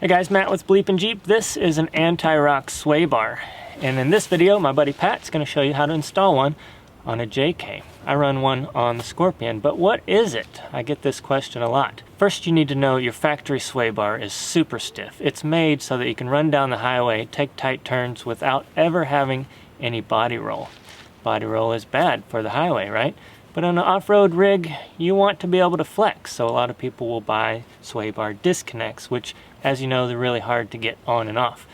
Hey guys, Matt with BleepinJeep. This is an Antirock sway bar. And in this video, my buddy Pat's going to show you how to install one on a JK. I run one on the Scorpion, but what is it? I get this question a lot. First, you need to know your factory sway bar is super stiff. It's made so that you can run down the highway, take tight turns without ever having any body roll. Body roll is bad for the highway, right? But on an off-road rig, you want to be able to flex, so a lot of people will buy sway bar disconnects, which, as you know, they're really hard to get on and off.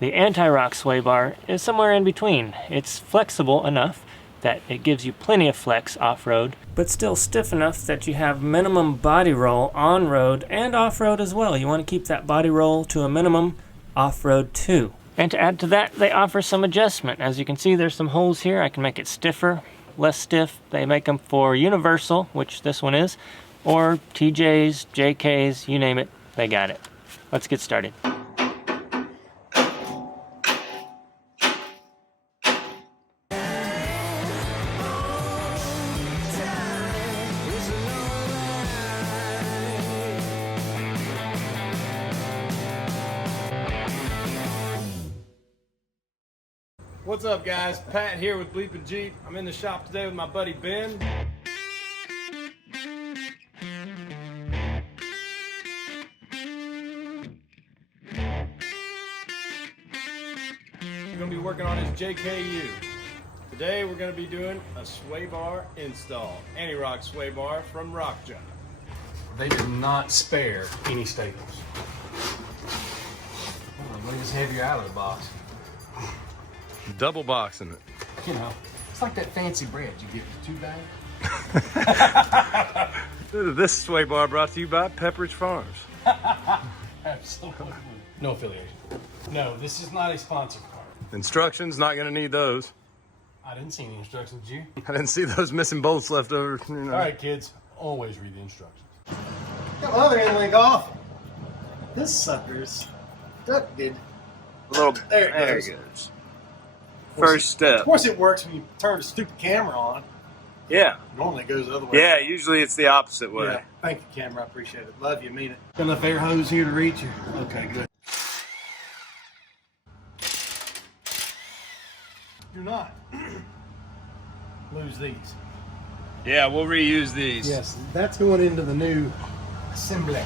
The Antirock sway bar is somewhere in between. It's flexible enough that it gives you plenty of flex off-road, but still stiff enough that you have minimum body roll on-road and off-road as well. You want to keep that body roll to a minimum, off-road too. And to add to that, they offer some adjustment. As you can see, there's some holes here. I can make it stiffer, less stiff. They make them for universal, which this one is, or TJs, JKs, you name it, they got it. Let's get started. What's up, guys? Pat here with BleepinJeep. I'm in the shop today with my buddy Ben. We're going to be working on his JKU. Today we're going to be doing a sway bar install. Antirock sway bar from Rockjob. They did not spare any staples. Let me just have you out of the box. Double boxing it. You know, it's like that fancy bread you get with 2 bags. This sway bar brought to you by Pepperidge Farms. Absolutely. No affiliation. No, this is not a sponsored car. Instructions, not gonna need those. I didn't see any instructions, did you? I didn't see those missing bolts left over. You know. All right, kids, always read the instructions. Got my other end link off. This sucker's ducted. A little, There it goes. First step. Of course it works when you turn the stupid camera on. Yeah. Normally it goes the other way. Yeah, usually it's the opposite way. Yeah. Thank you, camera. I appreciate it. Love you, mean it. Got enough air hose here to reach you? Okay, good. Do not lose these. Yeah, we'll reuse these. Yes, that's going into the new assembly.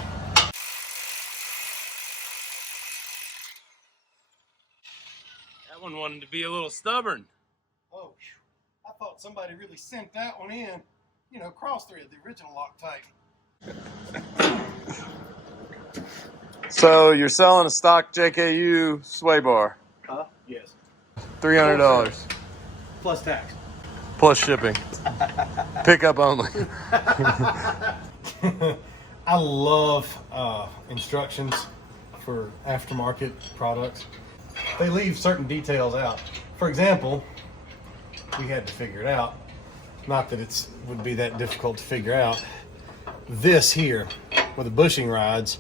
That one wanted to be a little stubborn. Oh, I thought somebody really sent that one in. You know, cross thread, the original Loctite. So you're selling a stock JKU sway bar. Huh? Yes. $300. Plus tax. Plus shipping. Pickup only. I love instructions for aftermarket products. They leave certain details out. For example, we had to figure it out. Not that it would be that difficult to figure out. This here with the bushing rods,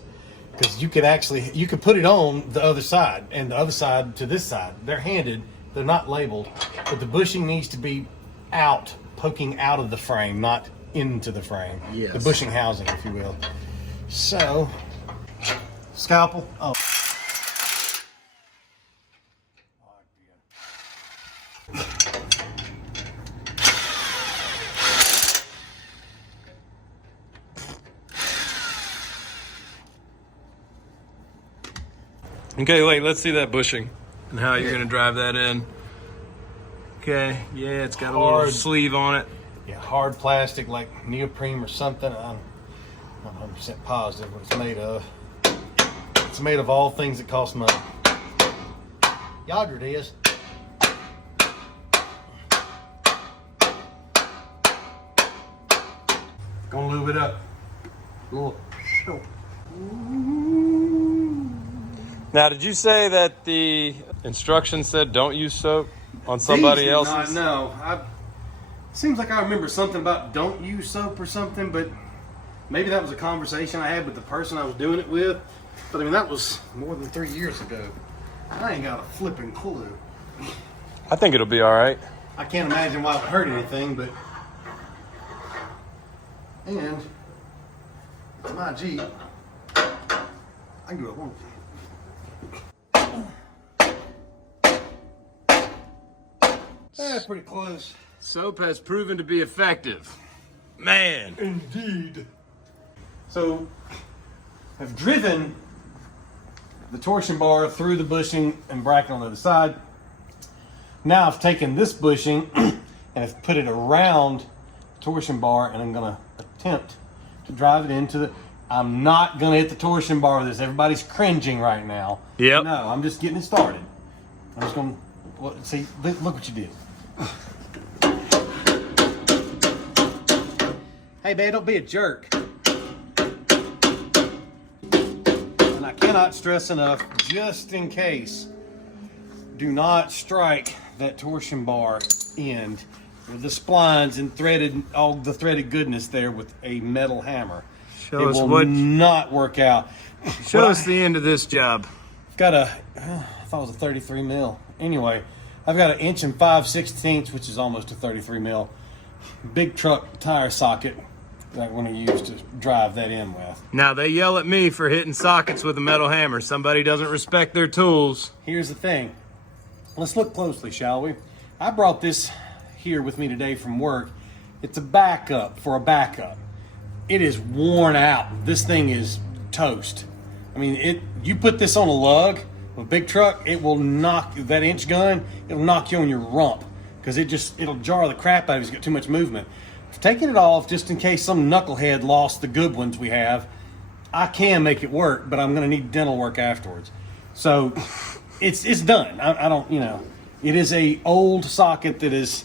because you could put it on the other side and the other side to this side. They're handed, they're not labeled, but the bushing needs to be out, poking out of the frame, not into the frame. Yes. The bushing housing, if you will. So, scalpel. Oh. Okay, wait, let's see that bushing and how you're gonna drive that in. Okay, yeah, it's got a little sleeve on it. Yeah, hard plastic like neoprene or something. I'm not 100% positive what it's made of. It's made of all things that cost money. Yonder it is. Gonna lube it up. A little. Now, did you say that the instructions said don't use soap on somebody else's? No, seems like I remember something about don't use soap or something, but maybe that was a conversation I had with the person I was doing it with. But I mean, that was more than 3 years ago. I ain't got a flipping clue. I think it'll be all right. I can't imagine why it would hurt anything, but and it's my Jeep. I can do what I want to. That's pretty close. Soap has proven to be effective. Man. Indeed. So, I've driven the torsion bar through the bushing and bracket on the other side. Now I've taken this bushing and I've put it around the torsion bar, and I'm gonna attempt to drive it into the, I'm not gonna hit the torsion bar with this. Everybody's cringing right now. Yep. No, I'm just getting it started. I'm just gonna, well, see, look what you did. Hey man, don't be a jerk. And I cannot stress enough, just in case, do not strike that torsion bar end with the splines and threaded, all the threaded goodness there with a metal hammer. Show us will what not work out. Show us the end of this job. I've got a, I thought it was a 33 mil. Anyway, I've got an 1 5/16", which is almost a 33 mil, big truck tire socket that I'm going to use to drive that in with. Now they yell at me for hitting sockets with a metal hammer. Somebody doesn't respect their tools. Here's the thing. Let's look closely, shall we? I brought this here with me today from work. It's a backup for a backup. It is worn out. This thing is toast. I mean, you put this on a lug, a big truck, it will knock, that inch gun, it'll knock you on your rump, because it'll jar the crap out of you. It's got too much movement. Taking it off, just in case some knucklehead lost the good ones we have, I can make it work, but I'm gonna need dental work afterwards. So it's done. I don't, you know, it is a old socket that is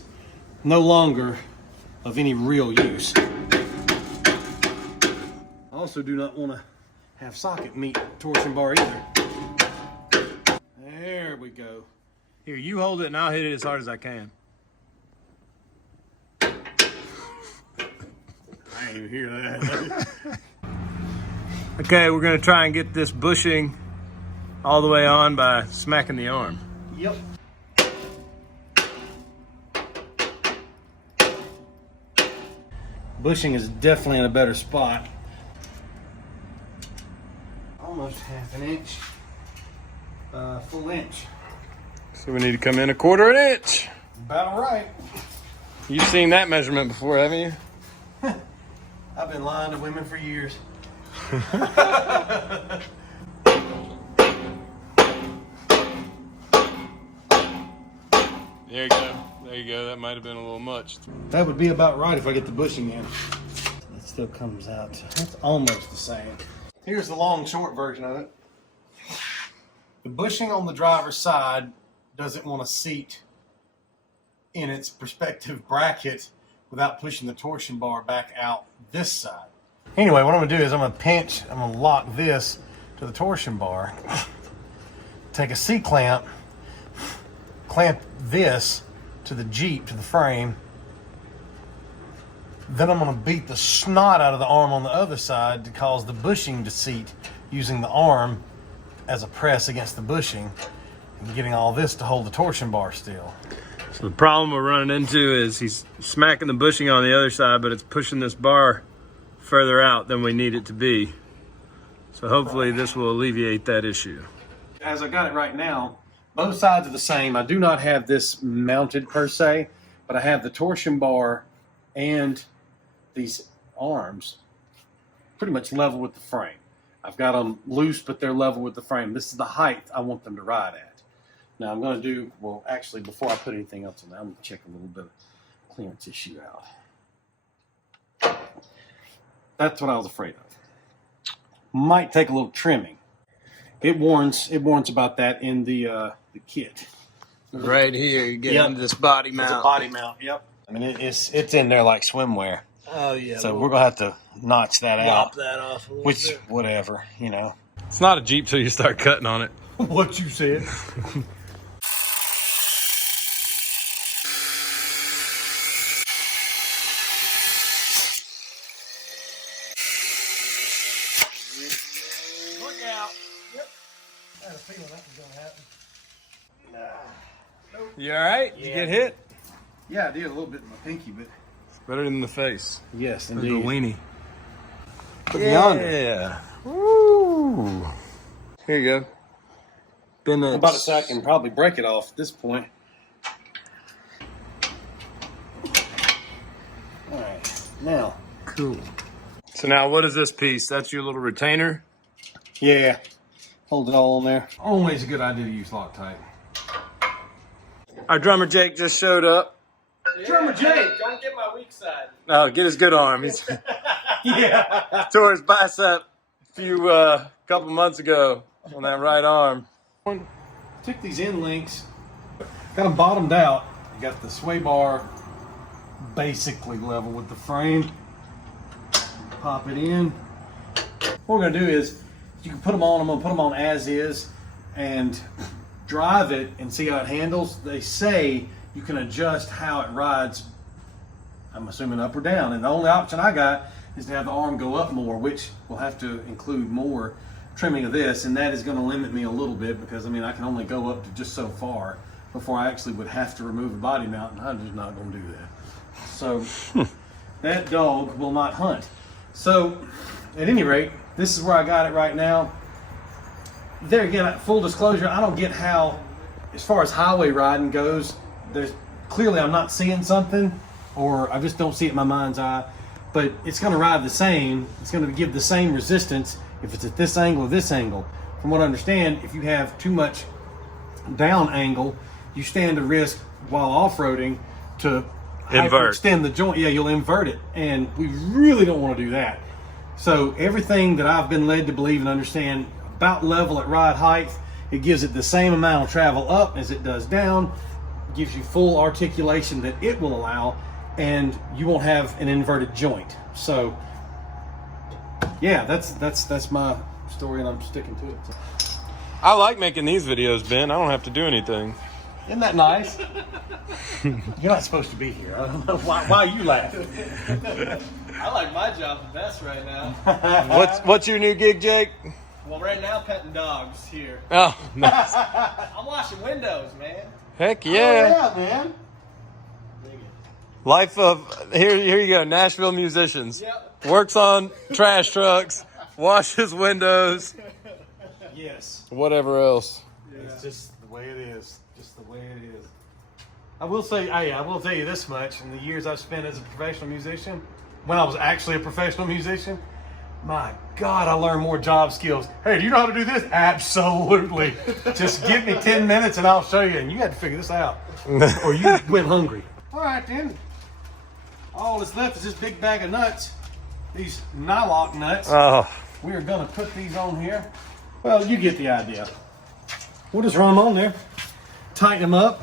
no longer of any real use. I also do not want to have socket meet torsion bar either. There we go. Here, you hold it and I'll hit it as hard as I can. I didn't even hear that. Okay, we're gonna try and get this bushing all the way on by smacking the arm. Yep. Bushing is definitely in a better spot. Almost half an inch. Full inch. So we need to come in 1/4 inch. About right. You've seen that measurement before, haven't you? I've been lying to women for years. There you go. There you go. That might have been a little much. That would be about right if I get the bushing in. It still comes out. That's almost the same. Here's the long, short version of it. The bushing on the driver's side doesn't want to seat in its perspective bracket without pushing the torsion bar back out this side. Anyway, what I'm going to do is I'm going to lock this to the torsion bar, take a C-clamp, clamp this to the Jeep, to the frame. Then I'm going to beat the snot out of the arm on the other side to cause the bushing to seat using the arm as a press against the bushing and getting all this to hold the torsion bar still. So the problem we're running into is he's smacking the bushing on the other side, but it's pushing this bar further out than we need it to be. So hopefully this will alleviate that issue. As I got it right now, both sides are the same. I do not have this mounted per se, but I have the torsion bar and these arms pretty much level with the frame. I've got them loose, but they're level with the frame. This is the height I want them to ride at. Now I'm going to do, well, actually, before I put anything else in there, I'm going to check a little bit of clearance issue out. That's what I was afraid of. Might take a little trimming. It warns about that in the kit. Right here, you get into this body mount. It's a body mount, yep. I mean, it's in there like swimwear. Oh yeah. So we're going to have to notch that out. Lop that off a little Which, bit. whatever, you know. It's not a Jeep till you start cutting on it. What you said. Look out. Yep. I had a feeling that was going to happen. You all right? Did you get hit? Yeah, I did a little bit in my pinky, but Better than the face. yes, Or the indeed. weenie. Look yonder. Yeah. Woo. Here you go. spin that. About a second, probably break it off at this point. All right, now. Cool. So now what is this piece? That's your little retainer? Yeah, hold it all on there. Always a good idea to use Loctite. Our drummer Jake just showed up. Yeah, drummer Jake, don't get my weak side. Oh, get his good arm. He's Yeah. tore his bicep a couple months ago on that right arm. Took these end links, got them bottomed out. You got the sway bar basically level with the frame. Pop it in. What we're gonna do is, you can put them on. I'm gonna put them on as is and drive it and see how it handles. They say you can adjust how it rides. I'm assuming up or down, and the only option I got is to have the arm go up more, which will have to include more trimming of this, and that is going to limit me a little bit because I mean I can only go up to just so far before I actually would have to remove a body mount, and I'm just not going to do that. So that dog will not hunt. So at any rate, this is where I got it right now. There again, full disclosure, I don't get how, as far as highway riding goes, there's clearly I'm not seeing something, or I just don't see it in my mind's eye, but it's going to ride the same. It's going to give the same resistance if it's at this angle or this angle. From what I understand, if you have too much down angle, you stand a risk while off-roading to hyperextend the joint. Yeah, you'll invert it, and we really don't want to do that. So everything that I've been led to believe and understand about level at ride height, it gives it the same amount of travel up as it does down, gives you full articulation that it will allow, and you won't have an inverted joint. So yeah, that's my story, and I'm sticking to it. I like making these videos, Ben. I don't have to do anything. Isn't that nice? You're not supposed to be here. I don't know why you laughing. I like my job the best right now. What's your new gig, Jake? Well, right now, petting dogs here. Oh, nice. I'm washing windows, man. Heck yeah. Oh, yeah, man. Life of, here you go, Nashville musicians. Yep. Works on trash trucks, washes windows, Yes. whatever else. Yeah. It's just the way it is. Just the way it is. I will say, I will tell you this much. In the years I've spent as a professional musician, when I was actually a professional musician, my God, I learned more job skills. Hey, do you know how to do this? Absolutely. Just give me 10 minutes and I'll show you. And you had to figure this out, or you went hungry. All right, then. All that's left is this big bag of nuts. These nylock nuts. Oh, We are going to put these on here. Well, you get the idea. We'll just run them on there, tighten them up.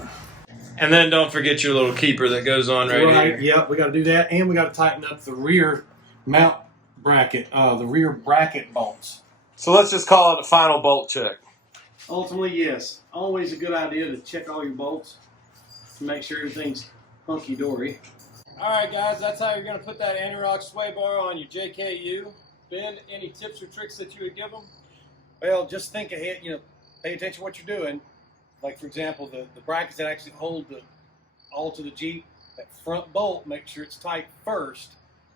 and then don't forget your little keeper that goes on right here. Yep, we got to do that, and we got to tighten up the rear mount bracket, the rear bracket bolts. So let's just call it a final bolt check. Ultimately, yes. Always a good idea to check all your bolts to make sure everything's hunky-dory. All right, guys, that's how you're going to put that Antirock sway bar on your JKU. Ben, any tips or tricks that you would give them? Well, just think ahead, pay attention to what you're doing. Like, for example, the brackets that actually hold all to the Jeep, that front bolt, make sure it's tight first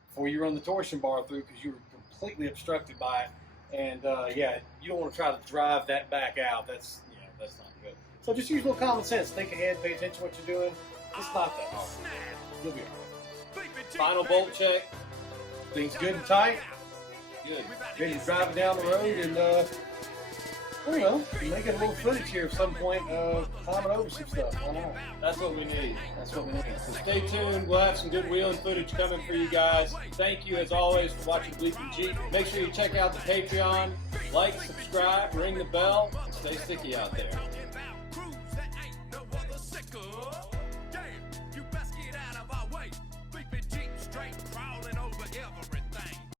before you run the torsion bar through, because you're completely obstructed by it. And yeah, you don't want to try to drive that back out. That's not good. So just use a little common sense. Think ahead, pay attention to what you're doing. It's not that hard. You'll be all right. Final bolt check. Things good and tight. Good. Ready to drive it down the road and making a little footage here at some point, climbing over some stuff. Why not? That's what we need. That's what we need. So stay tuned. We'll have some good wheeling footage coming for you guys. Thank you, as always, for watching BleepinJeep. Make sure you check out the Patreon. Like, subscribe, ring the bell, and stay sticky out there.